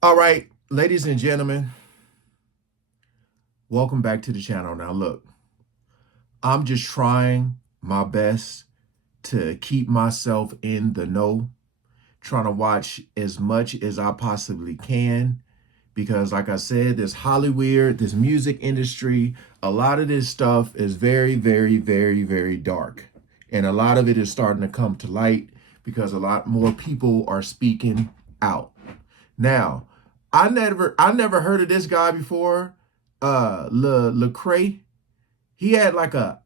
All right, ladies and gentlemen, welcome back to the channel. Now, look, I'm just trying my best to keep myself in the know, trying to watch as much as I possibly can. Because, like I said, this Hollywood, this music industry, a lot of this stuff is very, very, very, very dark. And a lot of it is starting to come to light because a lot more people are speaking out. Now, I never heard of this guy before. Lecrea. He had like a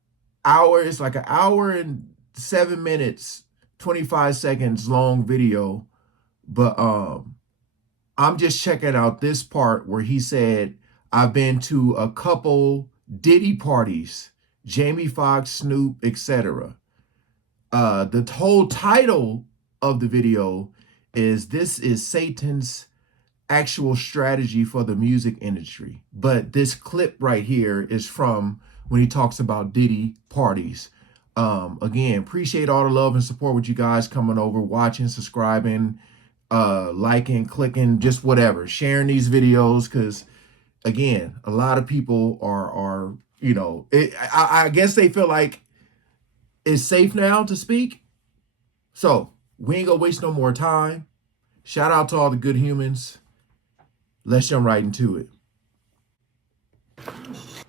hour. It's like an hour and 7 minutes, 25 seconds long video. But I'm just checking out this part where he said, "I've been to a couple Diddy parties, Jamie Foxx, Snoop, etc." The whole title of the video is "This is Satan's actual strategy for the music industry." But this clip right here is from when he talks about Diddy parties. Again, appreciate all the love and support with you guys coming over, watching, subscribing, liking, clicking, just whatever, sharing these videos. Because again, a lot of people are I guess they feel like it's safe now to speak. So we ain't gonna waste no more time. Shout out to all the good humans. Let's jump right into it.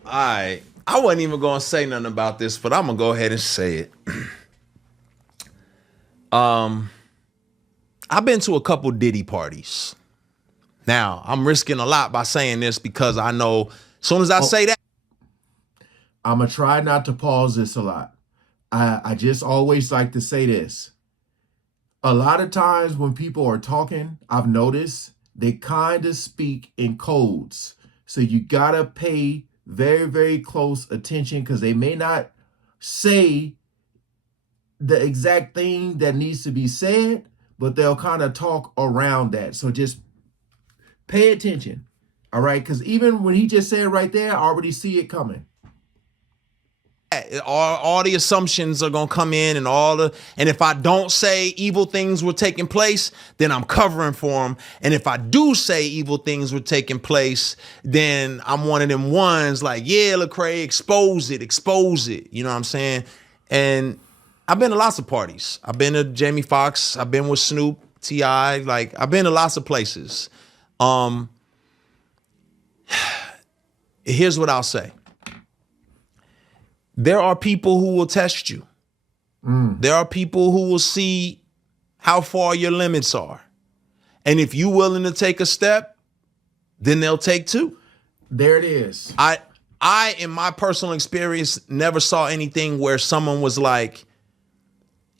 I wasn't even gonna say nothing about this, but I'm gonna go ahead and say it. I've been to a couple Diddy parties. Now, I'm risking a lot by saying this because I know as soon as I say that, I'm gonna try not to pause this a lot. I just always like to say this. A lot of times when people are talking, I've noticed they kind of speak in codes. So you gotta pay very, very close attention because they may not say the exact thing that needs to be said, but they'll kind of talk around that. So just pay attention. All right. Because even when he just said right there, I already see it coming. all the assumptions are gonna come in, and if I don't say evil things were taking place, then I'm covering for them. And if I do say evil things were taking place, then I'm one of them ones like, yeah, Lecrea, expose it. You know what I'm saying? And I've been to lots of parties. I've been to Jamie Foxx. I've been with Snoop, T.I. Like, I've been to lots of places. Here's what I'll say. There are people who will test you. There are people who will see how far your limits are. And if you're willing to take a step, then they'll take two. There it is. I, in my personal experience, never saw anything where someone was like,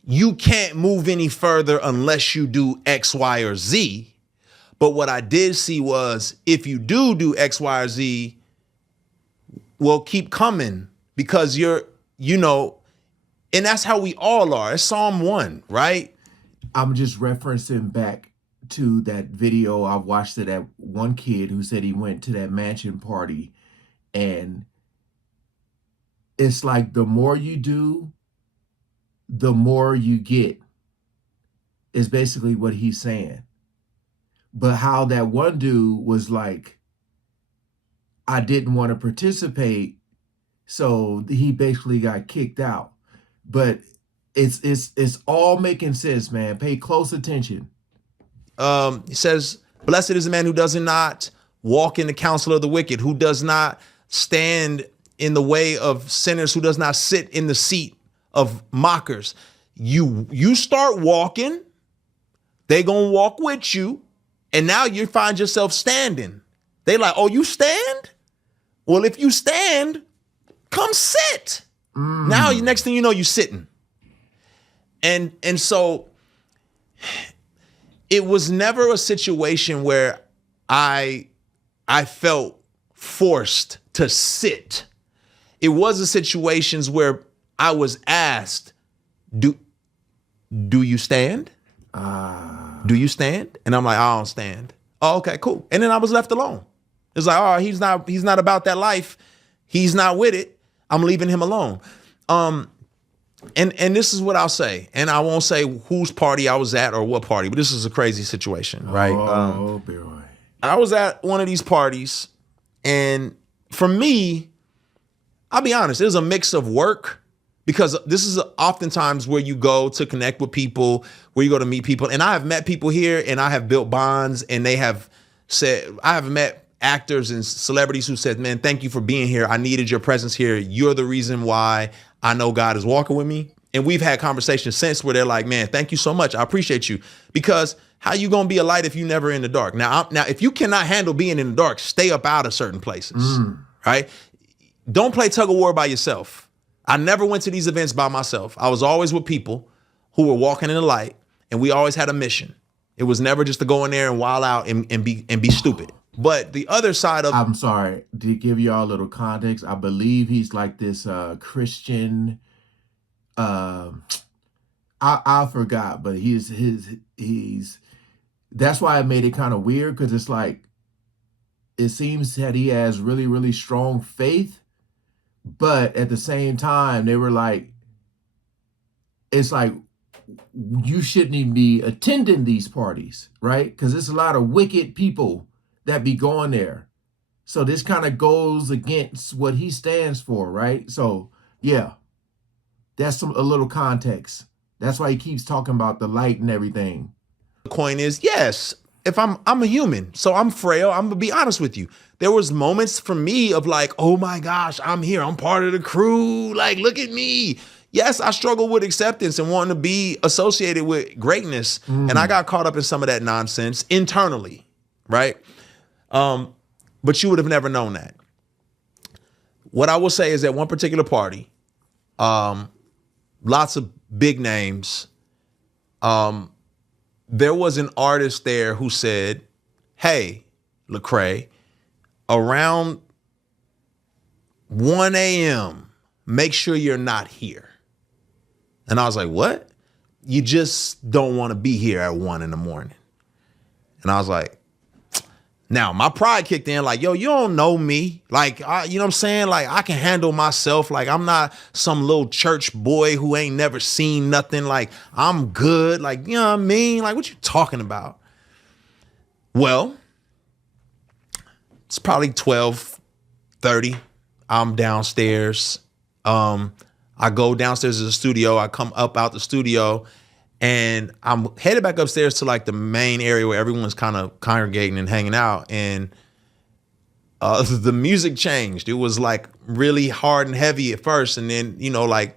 you can't move any further unless you do X, Y, or Z. But what I did see was, if you do X, Y, or Z, well, keep coming. Because and that's how we all are. It's Psalm 1, right? I'm just referencing back to that video I watched of that one kid who said he went to that mansion party. And it's like the more you do, the more you get, is basically what he's saying. But how that one dude was like, I didn't want to participate, so he basically got kicked out. But it's all making sense, man. Pay close attention. He says, blessed is the man who does not walk in the counsel of the wicked, who does not stand in the way of sinners, who does not sit in the seat of mockers. You start walking, they gonna walk with you, and now you find yourself standing. They like, oh, you stand? Well, if you stand, come sit. Now, next thing you know, you're sitting. And so it was never a situation where I felt forced to sit. It was a situations where I was asked, do you stand? Do you stand? And I'm like, I don't stand. Oh, okay, cool. And then I was left alone. It's like, oh, he's not about that life. He's not with it. I'm leaving him alone. And this is what I'll say, and I won't say whose party I was at or what party, but this is a crazy situation, right? Oh, boy. I was at one of these parties, and for me, I'll be honest, it was a mix of work, because this is oftentimes where you go to connect with people, where you go to meet people. And I have met people here, and I have built bonds, and they have said, I have met actors and celebrities who said, man, thank you for being here. I needed your presence here. You're the reason why I know God is walking with me. And we've had conversations since where they're like, man, thank you so much. I appreciate you. Because how you going to be a light if you never in the dark? Now, if you cannot handle being in the dark, stay up out of certain places, right? Don't play tug of war by yourself. I never went to these events by myself. I was always with people who were walking in the light, and we always had a mission. It was never just to go in there and wild out and be stupid. But the other side of, I'm sorry to give y'all a little context. I believe he's like this Christian. I forgot, but he's. That's why I made it kind of weird, because it's like it seems that he has really, really strong faith, but at the same time they were like, it's like you shouldn't even be attending these parties, right? Because there's a lot of wicked people that be going there. So this kind of goes against what he stands for, right? So yeah, that's a little context. That's why he keeps talking about the light and everything. the coin is, yes, if I'm a human, so I'm frail. I'm gonna be honest with you. There was moments for me of like, oh my gosh, I'm here. I'm part of the crew. Like, look at me. Yes, I struggle with acceptance and wanting to be associated with greatness. And I got caught up in some of that nonsense internally, right? But you would have never known that. What I will say is that one particular party, lots of big names. There was an artist there who said, hey, Lecrea, around 1 a.m., make sure you're not here. And I was like, what? You just don't want to be here at 1 in the morning. And I was like, now my pride kicked in, like, yo, you don't know me. Like, you know what I'm saying? Like, I can handle myself. Like, I'm not some little church boy who ain't never seen nothing. Like, I'm good. Like, you know what I mean? Like, what you talking about? Well, it's probably 12:30. I'm downstairs. I go downstairs to the studio. I come up out the studio, and I'm headed back upstairs to like the main area where everyone's kind of congregating and hanging out. And the music changed. It was like really hard and heavy at first, and then, you know, like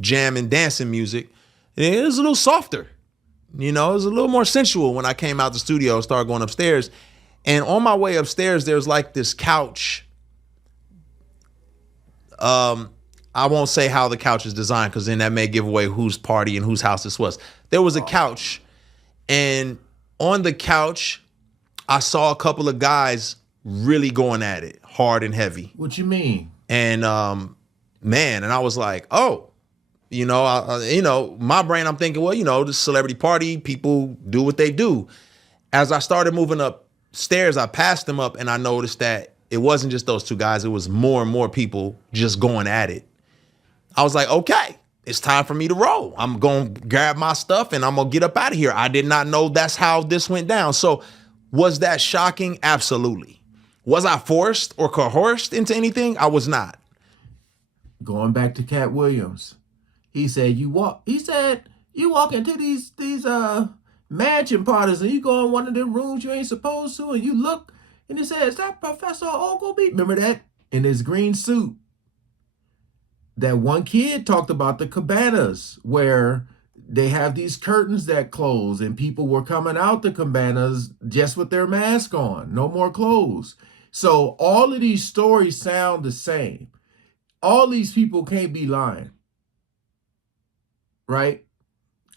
jam and dancing music. And it was a little softer. You know, it was a little more sensual when I came out the studio and started going upstairs. And on my way upstairs, there's like this couch. I won't say how the couch is designed, because then that may give away whose party and whose house this was. There was a couch, and on the couch, I saw a couple of guys really going at it hard and heavy. What you mean? And man, and I was like, oh, you know, my brain, I'm thinking, well, you know, the celebrity party, people do what they do. As I started moving upstairs, I passed them up, and I noticed that it wasn't just those two guys. It was more and more people just going at it. I was like, okay, it's time for me to roll. I'm going to grab my stuff and I'm going to get up out of here. I did not know that's how this went down. So was that shocking? Absolutely. Was I forced or coerced into anything? I was not. Going back to Cat Williams, he said you walk into these mansion parties, and you go in one of them rooms you ain't supposed to, and you look and it says, is that Professor Ogilvy? Remember that? In his green suit. That one kid talked about the cabanas where they have these curtains that close, and people were coming out the cabanas just with their mask on, no more clothes. So all of these stories sound the same. All these people can't be lying, right?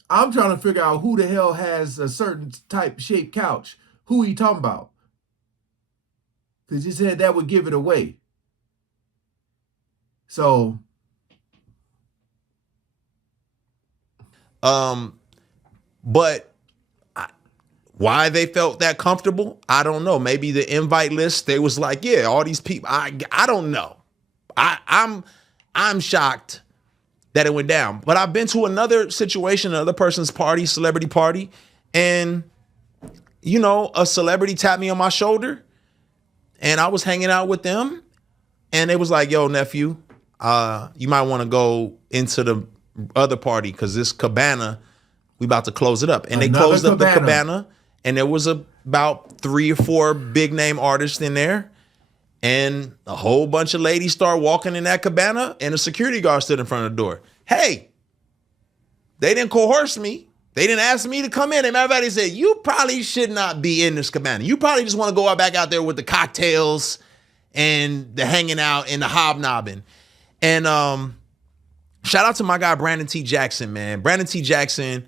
I'm trying to figure out who the hell has a certain type shaped couch. Who he talking about? Because he said that would give it away. So but why they felt that comfortable, I don't know. Maybe the invite list, they was like, yeah, all these people. I don't know. I'm shocked that it went down. But I've been to another situation, another person's party, celebrity party, and a celebrity tapped me on my shoulder and I was hanging out with them and they was like, yo, nephew, you might want to go into the other party because this cabana, we about to close it up. And they Another closed up the cabana. cabana and there was about 3 or 4 big name artists in there. And a whole bunch of ladies start walking in that cabana and a security guard stood in front of the door. Hey, they didn't coerce me. They didn't ask me to come in. And everybody said, you probably should not be in this cabana. You probably just want to go back out there with the cocktails and the hanging out and the hobnobbing. And shout out to my guy, Brandon T. Jackson, man. Brandon T. Jackson,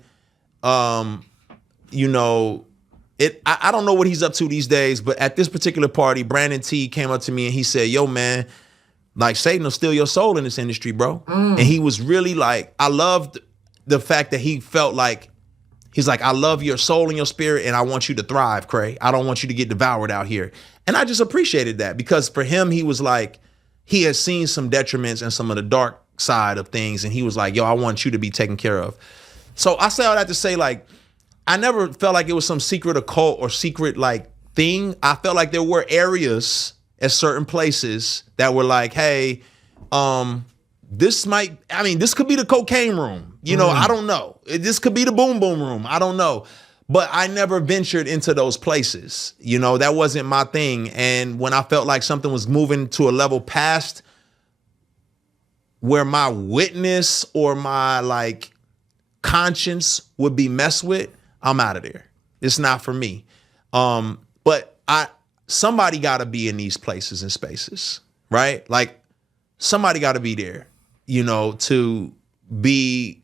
you know, I don't know what he's up to these days, but at this particular party, Brandon T came up to me and he said, yo, man, like Satan will steal your soul in this industry, bro. And he was really like, I loved the fact that he felt like, he's like, I love your soul and your spirit and I want you to thrive, Cray. I don't want you to get devoured out here. And I just appreciated that because for him, he was like, he had seen some detriments and some of the dark side of things. And he was like, yo, I want you to be taken care of. So I say all that to say, like, I never felt like it was some secret occult or secret like thing. I felt like there were areas at certain places that were like, hey, this could be the cocaine room. You know, I don't know. This could be the boom boom room. I don't know. But I never ventured into those places. You know, that wasn't my thing. And when I felt like something was moving to a level past where my witness or my like conscience would be messed with, I'm out of there. It's not for me. But somebody got to be in these places and spaces, right? Like somebody got to be there, you know, to be,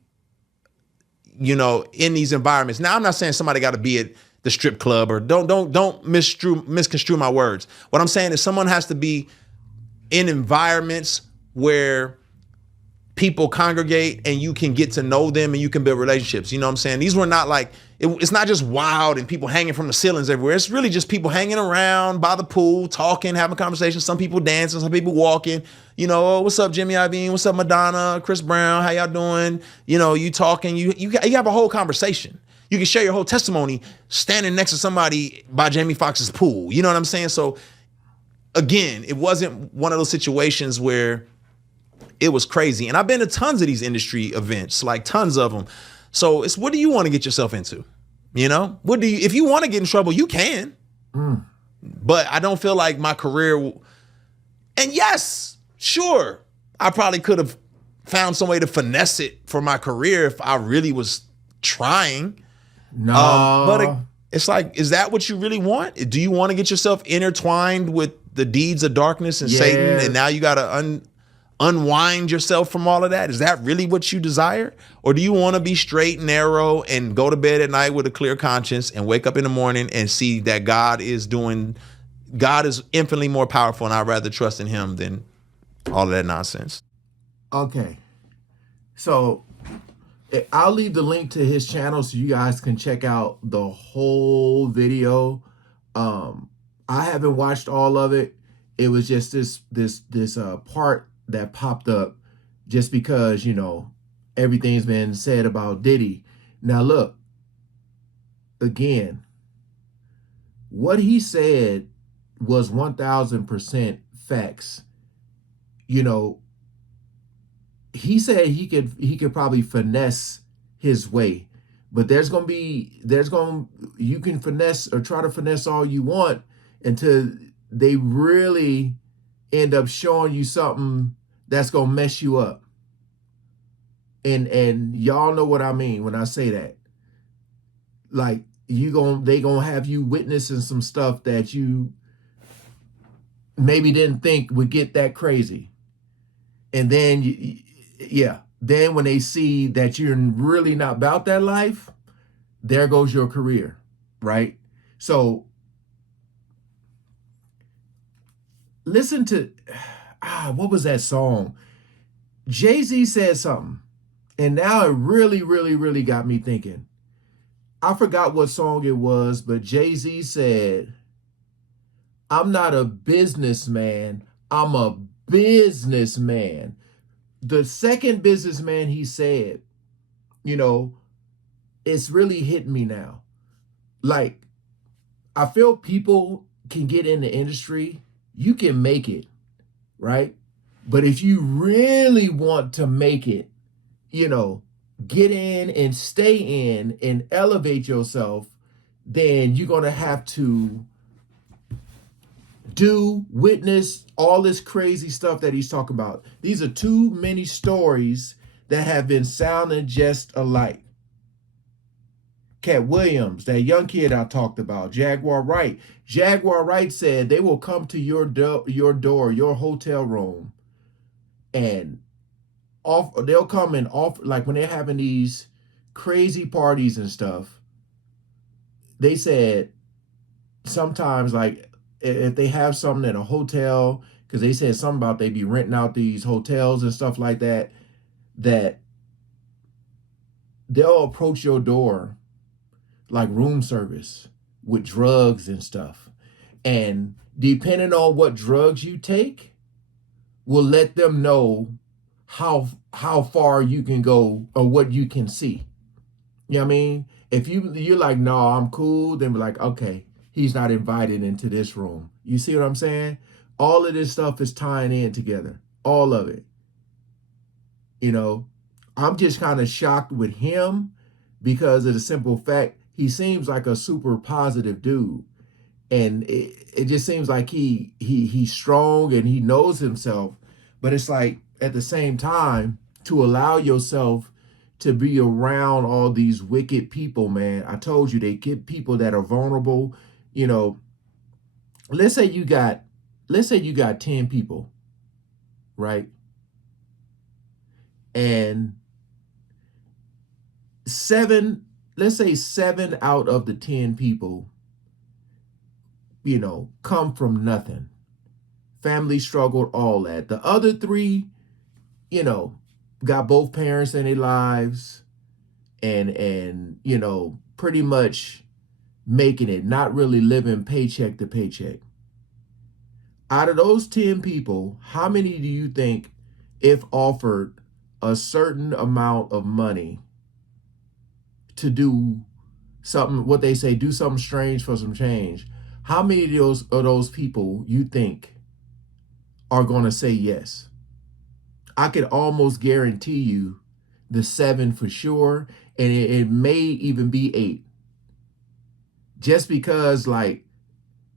you know, in these environments. Now, I'm not saying somebody got to be at the strip club or don't misconstrue my words. What I'm saying is someone has to be in environments where people congregate and you can get to know them and you can build relationships. You know what I'm saying? These were not like, it's not just wild and people hanging from the ceilings everywhere. It's really just people hanging around by the pool, talking, having conversations. Some people dancing, some people walking. You know, oh, what's up, Jimmy Iovine? What's up, Madonna? Chris Brown? How y'all doing? You know, you talking. You have a whole conversation. You can share your whole testimony standing next to somebody by Jamie Foxx's pool. You know what I'm saying? So again, it wasn't one of those situations where it was crazy. And I've been to tons of these industry events, like tons of them. So it's, what do you want to get yourself into? You know, if you want to get in trouble, you can. But I don't feel like my career. And yes, sure, I probably could have found some way to finesse it for my career if I really was trying. No. But it's like, is that what you really want? Do you want to get yourself intertwined with the deeds of darkness and Satan? And now you got to unwind yourself from all of that? Is that really what you desire? Or do you want to be straight and narrow and go to bed at night with a clear conscience and wake up in the morning and see that God is infinitely more powerful and I'd rather trust in him than all of that nonsense? Okay. So I'll leave the link to his channel so you guys can check out the whole video. I haven't watched all of it. It was just this part that popped up just because, you know, everything's been said about Diddy. Now look, again, what he said was 1000% facts. You know, he said he could probably finesse his way, but you can finesse or try to finesse all you want until they really end up showing you something that's gonna mess you up. And y'all know what I mean when I say that. Like they gonna have you witnessing some stuff that you maybe didn't think would get that crazy. And then then when they see that you're really not about that life, there goes your career, right? So listen to, what was that song? Jay-Z said something, and now it really, really, really got me thinking. I forgot what song it was, but Jay-Z said, I'm not a businessman, I'm a businessman. The second businessman he said, you know, it's really hitting me now. Like, I feel people can get in the industry, you can make it, right? But if you really want to make it, you know, get in and stay in and elevate yourself, then you're going to have to witness all this crazy stuff that he's talking about. These are too many stories that have been sounding just alike. Cat Williams, that young kid I talked about, Jaguar Wright. Jaguar Wright said they will come to your door, your hotel room, and they'll come and offer, like when they're having these crazy parties and stuff. They said sometimes, like if they have something in a hotel, because they said something about they be renting out these hotels and stuff like that, that they'll approach your door like room service with drugs and stuff. And depending on what drugs you take, will let them know how far you can go or what you can see. You know what I mean? If you're like, no, I'm cool, then be like, okay, he's not invited into this room. You see what I'm saying? All of this stuff is tying in together. All of it. You know, I'm just kind of shocked with him because of the simple fact he seems like a super positive dude. And it just seems like he's strong and he knows himself. But it's like at the same time, to allow yourself to be around all these wicked people, man. I told you, they get people that are vulnerable. You know, let's say you got 10 people, right? And let's say seven out of the 10 people, you know, come from nothing. Family struggled, all that. The other three, you know, got both parents in their lives and you know, pretty much making it, not really living paycheck to paycheck. Out of those 10 people, how many do you think, if offered a certain amount of money to do something, what they say, do something strange for some change, how many of those people you think are going to say yes? I could almost guarantee you the 7 for sure, and it may even be 8. Just because, like,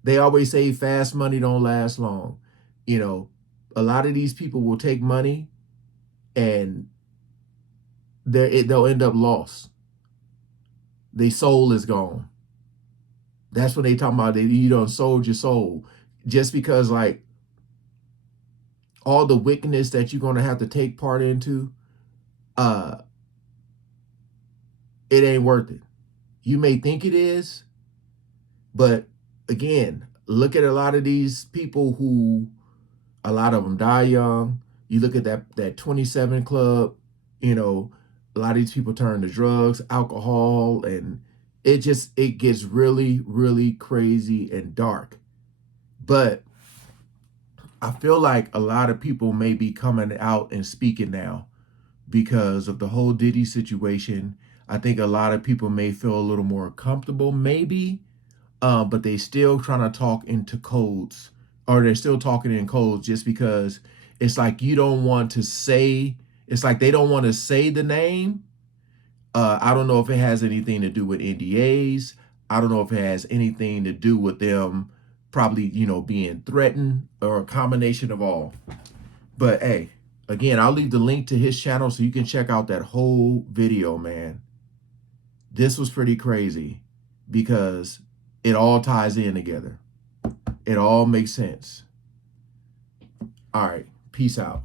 they always say fast money don't last long. You know, a lot of these people will take money and they'll end up lost. Their soul is gone. That's what they talking about. You done sold your soul. Just because, like, all the wickedness that you're going to have to take part into, it ain't worth it. You may think it is, but again, look at a lot of these people who, a lot of them die young. You look at that 27 Club, you know, a lot of these people turn to drugs, alcohol, and it gets really, really crazy and dark. But I feel like a lot of people may be coming out and speaking now because of the whole Diddy situation. I think a lot of people may feel a little more comfortable, maybe, but they still trying to talk into codes, or they're still talking in codes just because it's like you don't want to say, it's like they don't want to say the name. I don't know if it has anything to do with NDAs. I don't know if it has anything to do with them probably, you know, being threatened or a combination of all. But hey, again, I'll leave the link to his channel so you can check out that whole video, man. This was pretty crazy because it all ties in together. It all makes sense. All right. Peace out.